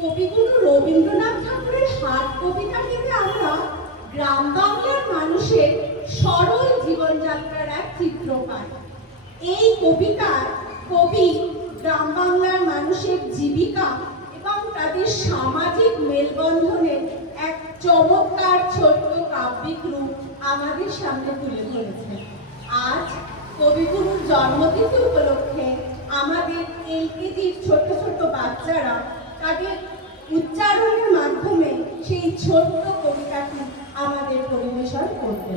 কবিগুরু রবীন্দ্রনাথ ঠাকুরের হাট কবিতা থেকে আমরা গ্রাম বাংলার মানুষের সরল জীবনযাত্রার এক চিত্র পাই। এই কবিতার কবি গ্রাম বাংলার মানুষের জীবিকা এবং তাদের সামাজিক মেলবন্ধনের এক চমৎকার ছোট্ট কাব্যিক রূপ আমাদের সামনে তুলে ধরেছে। আজ কবিগুরুর জন্মতিথি উপলক্ষে আমাদের এলকেজির ছোট ছোট বাচ্চারা তাদের উচ্চারণের মাধ্যমে সেই ছোট্ট কবিতাটি আমাদের পরিবেশন করবে।